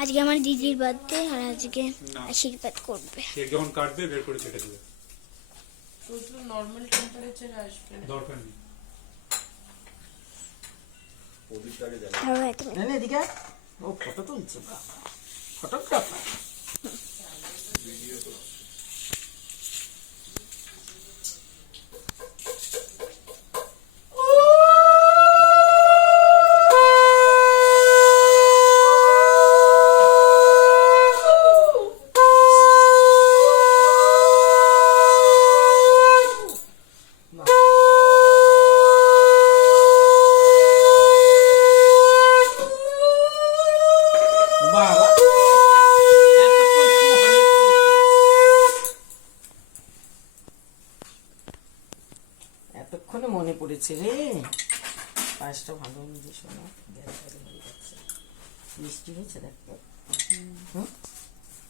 আজকে আমার দিদির বার্থডে আর আজকে আশীর্বাদ করবে। কেক যখন কাটবে বের করে কেটে দেবে, শুধু নরমাল টেম্পারেচার আসবে, দরকার নেই। এদিকে ও ফটো তুলছে, ফটোগ্রাফার। এতক্ষণে মনে পড়েছে রে, পায়েসটা ভালো হয়েছে, শোনা হয়ে যাচ্ছে, মিষ্টি হয়েছে দেখো।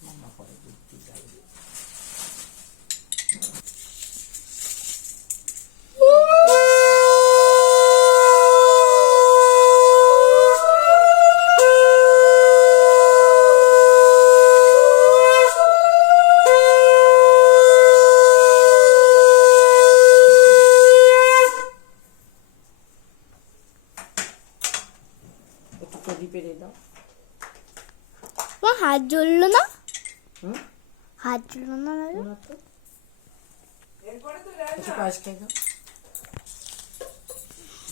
মামা পরে বুদ্ধি যাই। হাত জ্বললো না, হাত জ্বললো না,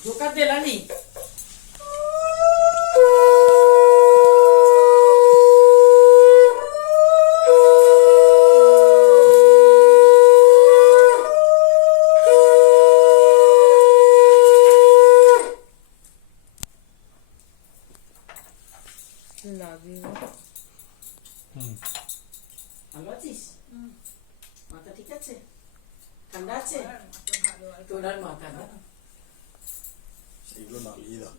ধোকা দিলানি। ভালো আছিস? মাথা ঠিক আছে? ঠান্ডা আছে? তোর আর মাথা না সেগুলো নালিয়ে দাও।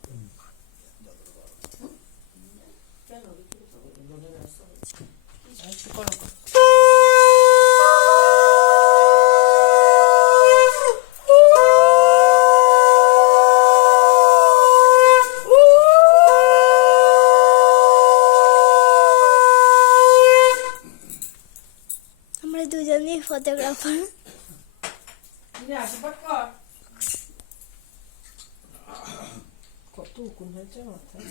আমরা দুজনেই ফটোগ্রাফার। আশীর্বাদ কর। কত উকুন হয়েছে মাথায়,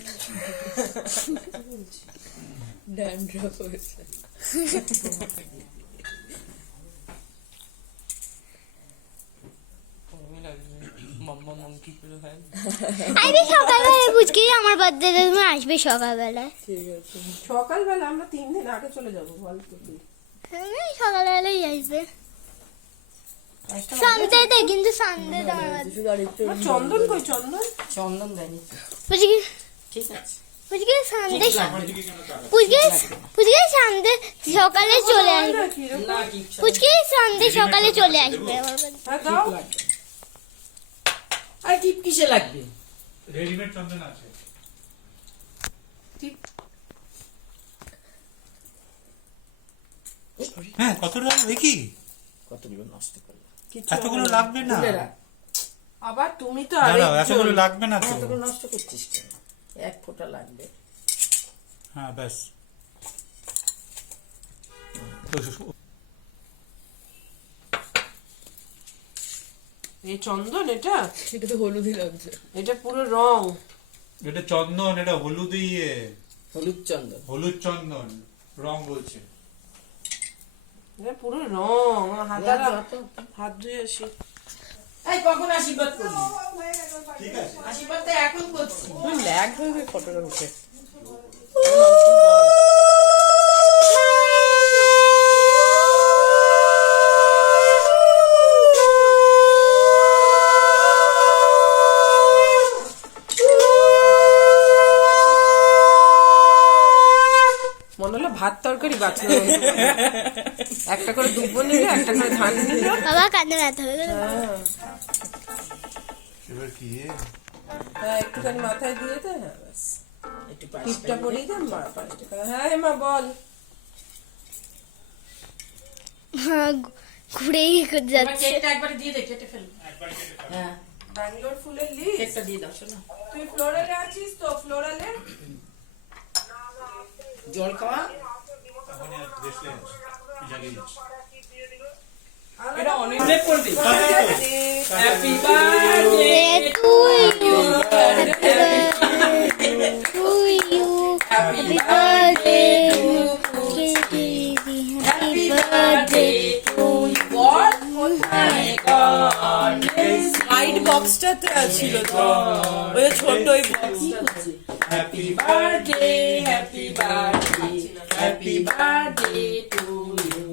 ড্যান্ড্রফ হয়েছে। আরে সকালবেলা বুঝকি আমার বার্থডে তুমি আসবে সকালবেলা। ঠিক আছে, সকালবেলা আমরা 3 দিন আগে চলে যাবো। সকালবেলাই আসবে, সানডেতে, কিন্তু সানডে চন্দন কই? চন্দন চন্দন দেয়নি। বুঝকি ঠিক আছে, বুঝকি সানডে, বুঝকি সানডে সকালে চলে আসবে, বুঝকি সানডে সকালে চলে আসবে আমার বাড়ি। আর টিপ কিসে লাগবে? রেডিমেড চন্দন আছে। হ্যাঁ, কত লাগবে কি? কতগুলো নষ্ট করলো? এতগুলো লাগবে না। আবার তুমি তো দাঁড়াও, এতগুলো লাগবে না তো। এতগুলো নষ্ট করছিস কেন? এক ফোঁটা লাগবে। হ্যাঁ ব্যাস। এই চন্দন, এটা এটা তো হলুদই লাগছে, এটা পুরো রং। এটা চন্দন, এটা হলুদ, ইয়ে হলুদ চন্দন, হলুদ চন্দন রং বলছে। এটা পুরো রং। হাত ধুয়ে আসি। এই কখন আশীর্বাদ করবি? ঠিক আছে, আশীর্বাদ তো এখন করছি। ল্যাগ হয়ে ফটোটা উঠে। মনে হলো ভাত তরকারি বাঁচলো। একটা করে দুব্বো নিলে, একটা করে ধান নিল। বাবা কাঁদে ব্যথা হয়ে গেল। এবার কি? হ্যাঁ, একটুখানি মাথায় দিয়ে দে। হ্যাঁ ব্যাস, একটু টিপটা পরিয়ে দে। মা পাঁচটা। হ্যাঁ মা বল। হ্যাঁ, ঘুরেই যাচ্ছে। কেকটা একবার দিয়ে দে, কেটে ফেল। হ্যাঁ, ব্যাঙ্গালোর ফুলের লিস্ট কেকটা দিয়ে দাও। শোনা, তুই ফ্লোরালে আছিস তো? ফ্লোরালে জল খাওয়া এটা অনেক করবি happy birthday to you to you happy birthday happy birthday to you white বক্সটাতে ছিল তো ওই ছোট ওই বক্সটাতে happy birthday happy birthday to you